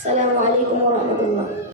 再来。